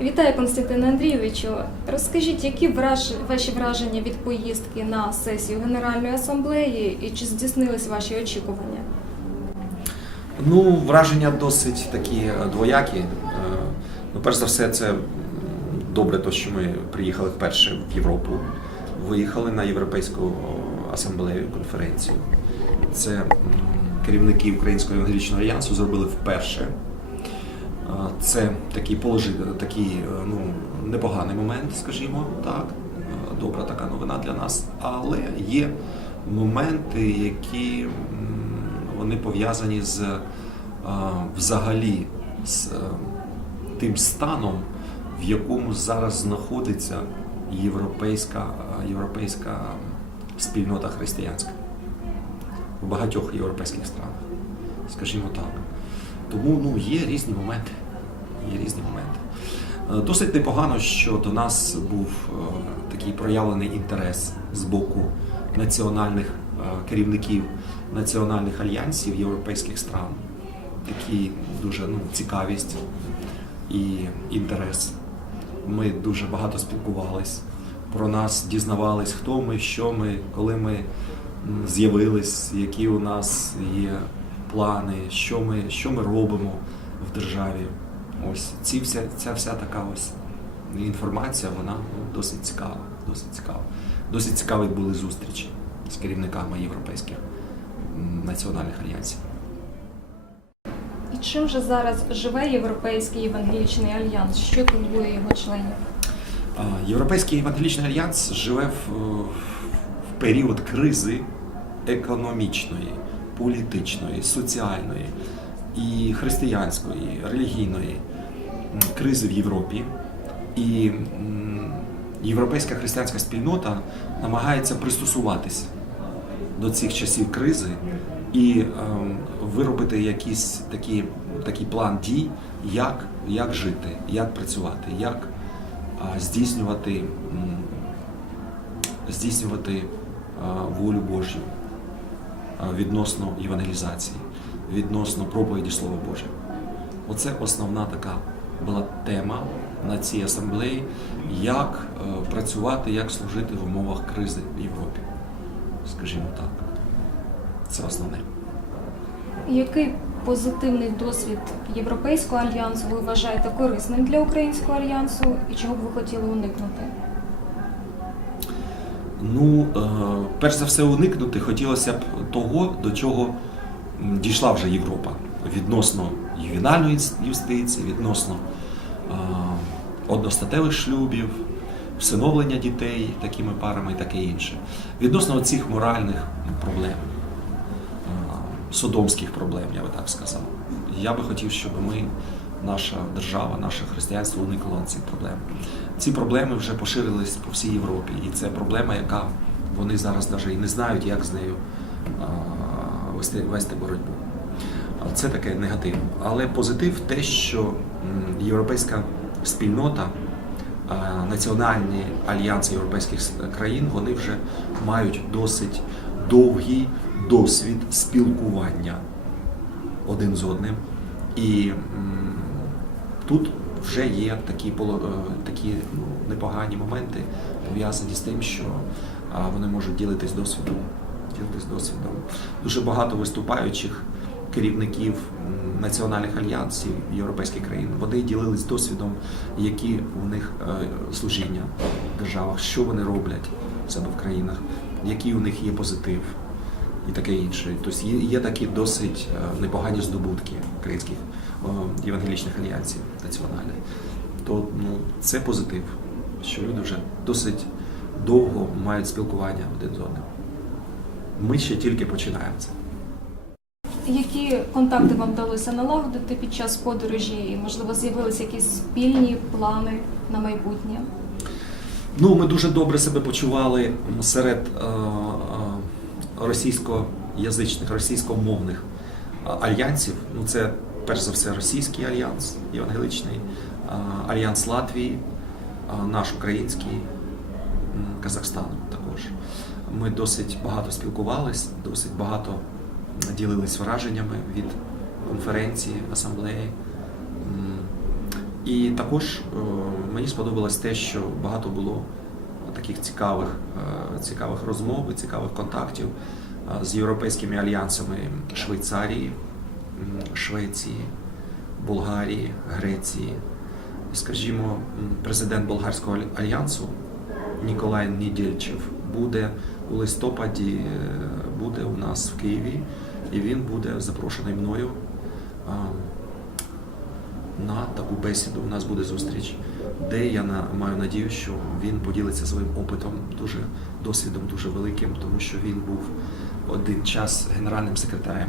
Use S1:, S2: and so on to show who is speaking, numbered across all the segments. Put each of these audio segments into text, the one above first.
S1: Вітаю, Константине Андрійовичу. Розкажіть, які ваші враження від поїздки на сесію Генеральної асамблеї і чи здійснились ваші очікування?
S2: Ну, враження досить такі е, двоякі. Е, Ну, перш за все, це добре, то, що ми приїхали вперше в Європу, виїхали на Європейську асамблею, конференцію. Це керівники Українського евангелічного альянсу зробили вперше. Це такий положительний, такий е, ну, непоганий момент, скажімо так. Добра така новина для нас. Але є моменти, які вони пов'язані з е, взагалі з е, тим станом, в якому зараз знаходиться європейська, європейська спільнота християнська в багатьох європейських странах, скажімо так. Тому ну, є різні моменти. Є різні моменти. Е, Досить непогано, що до нас був е, такий проявлений інтерес з боку національних е, керівників національних альянсів європейських стран. Такі дуже ну, цікавість і інтерес. Ми дуже багато спілкувались. Про нас дізнавались, хто ми, що ми, коли ми з'явились, які у нас є плани, що ми, що ми робимо в державі. Ось ці вся, ця вся така ось інформація, вона ну, досить цікава. Досить цікава. Досить цікаві були зустрічі з керівниками європейських національних альянсів.
S1: І чим же зараз живе Європейський евангелічний альянс? Що турбує його членів?
S2: Європейський евангелічний альянс живе в, в період кризи економічної, політичної, соціальної і християнської, релігійної кризи в Європі. І європейська християнська спільнота намагається пристосуватися до цих часів кризи і ем, виробити якийсь такий, такий план дій, як, як жити, як працювати, як здійснювати, здійснювати волю Божю відносно євангелізації, відносно проповіді Слова Божого. Оце основна така була тема на цій асамблеї, як е, працювати, як служити в умовах кризи в Європі. Скажімо так. Це основне.
S1: Який позитивний досвід Європейського альянсу ви вважаєте корисним для Українського альянсу і чого б ви хотіли уникнути?
S2: Ну, е, перш за все, уникнути хотілося б того, до чого дійшла вже Європа відносно ювенальної юстиції, відносно е, одностатевих шлюбів, всиновлення дітей такими парами і таке інше. Відносно цих моральних проблем, е, содомських проблем, я би так сказав. Я би хотів, щоб ми, наша держава, наше християнство уникнуло цих проблем. Ці проблеми вже поширились по всій Європі, і це проблема, яка вони зараз навіть і не знають, як з нею вести, вести боротьбу. Це таке негатив. Але позитив те, що європейська спільнота, національні альянси європейських країн, вони вже мають досить довгий досвід спілкування один з одним. І тут вже є такі, е, такі ну, непогані моменти, пов'язані з тим, що вони можуть ділитись досвідом. Ділитись досвідом. Дуже багато виступаючих керівників національних альянсів європейських країн вони ділились досвідом, які у них е, служіння в державах, що вони роблять в себе в країнах, який у них є позитив і таке інше. Тобто є, є такі досить е, непогані здобутки українських євангелічних альянсів національних. То ну, це позитив, що люди вже досить довго мають спілкування один з одним. Ми ще тільки починаємо це.
S1: Які контакти вам вдалося налагодити під час подорожі? І, можливо, з'явилися якісь спільні плани на майбутнє?
S2: Ну, ми дуже добре себе почували серед е, е, російськоязичних, російськомовних е, альянсів. Ну, це перш за все російський альянс євангеличний, альянс Латвії, наш український, м, Казахстану також. Ми досить багато спілкувались, досить багато ділились враженнями від конференції, асамблеї. І також е, мені сподобалось те, що багато було таких цікавих, е, цікавих розмов, цікавих контактів з європейськими альянсами Швейцарії, Швеції, Болгарії, Греції. Скажімо, президент Болгарського альянсу Ніколай Нідєльчев буде у листопаді, е, буде у нас в Києві, і він буде запрошений мною на таку бесіду. У нас буде зустріч, де я маю надію, що він поділиться своїм опитом, дуже досвідом дуже великим, тому що він був один час генеральним секретарем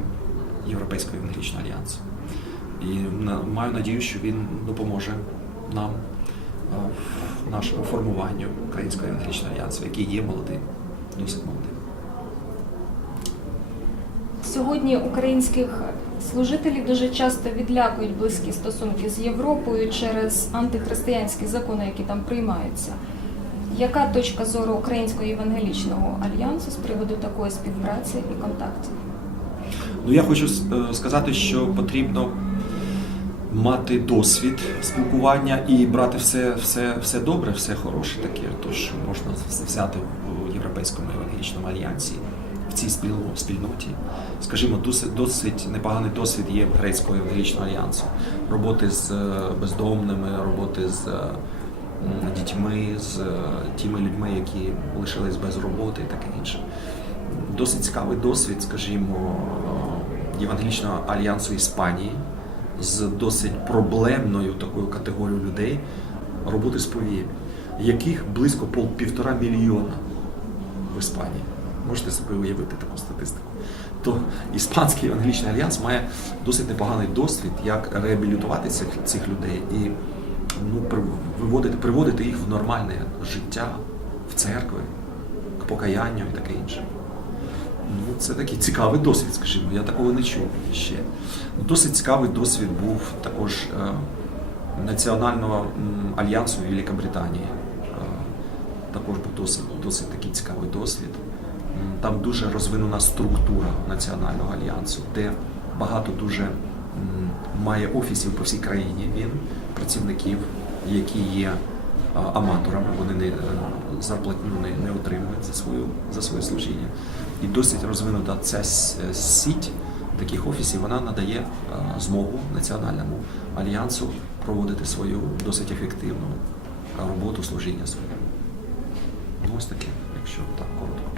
S2: Європейського евангелічного альянсу. І маю надію, що він допоможе нам в нашому формуванню Українського евангелічного альянсу, який є молодим, досить молодим.
S1: Сьогодні українських служителів дуже часто відлякують близькі стосунки з Європою через антихристиянські закони, які там приймаються. Яка точка зору Українського євангелічного альянсу з приводу такої співпраці і контактів?
S2: Ну, я хочу е, сказати, що потрібно мати досвід спілкування і брати все, все, все добре, все хороше таке, то що можна взяти в Європейському евангелічному альянсі в цій спільно- спільноті. Скажімо, досить, досить непоганий досвід є в Грецького евангелічного альянсу. Роботи з е, бездомними, роботи з е, дітьми, з тими людьми, які лишились без роботи і таке інше. Досить цікавий досвід, скажімо, е, Євангелічного альянсу Іспанії з досить проблемною такою категорією людей роботи з повіями, яких близько пол півтора мільйона в Іспанії. Можете собі уявити таку статистику. То Іспанський евангелічний альянс має досить непоганий досвід, як реабілітувати цих, цих людей і ну, виводити, приводити їх в нормальне життя, в церкви, к покаянню і таке інше. Ну, це такий цікавий досвід, скажімо. Я такого не чув ще. Досить цікавий досвід був також е, Національного альянсу Великобританії. Е, також був досить, досить такий цікавий досвід. Там дуже розвинена структура Національного альянсу, де багато дуже має офісів по всій країні. Він працівників, які є аматорами, вони не е, зарплатню не, не отримують за свою за своє служіння. І досить розвинута ця е, сіть таких офісів, вона надає е, змогу національному альянсу проводити свою досить ефективну роботу служіння своє. Ну, ось таке, якщо так коротко.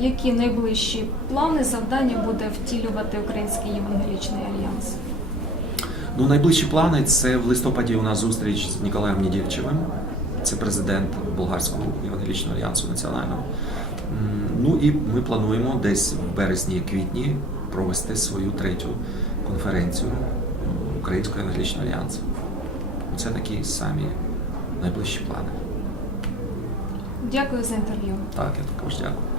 S1: Які найближчі плани, завдання буде втілювати Український євангелічний альянс?
S2: Ну, найближчі плани це в листопаді у нас зустріч з Ніколаєм Нідєльчевим. Це президент Болгарського евангелічного альянсу національного. Ну і ми плануємо десь в березні-квітні провести свою третю конференцію Українського евангелічного альянсу. Це такі самі найближчі плани.
S1: Дякую за інтерв'ю.
S2: Так, я також дякую.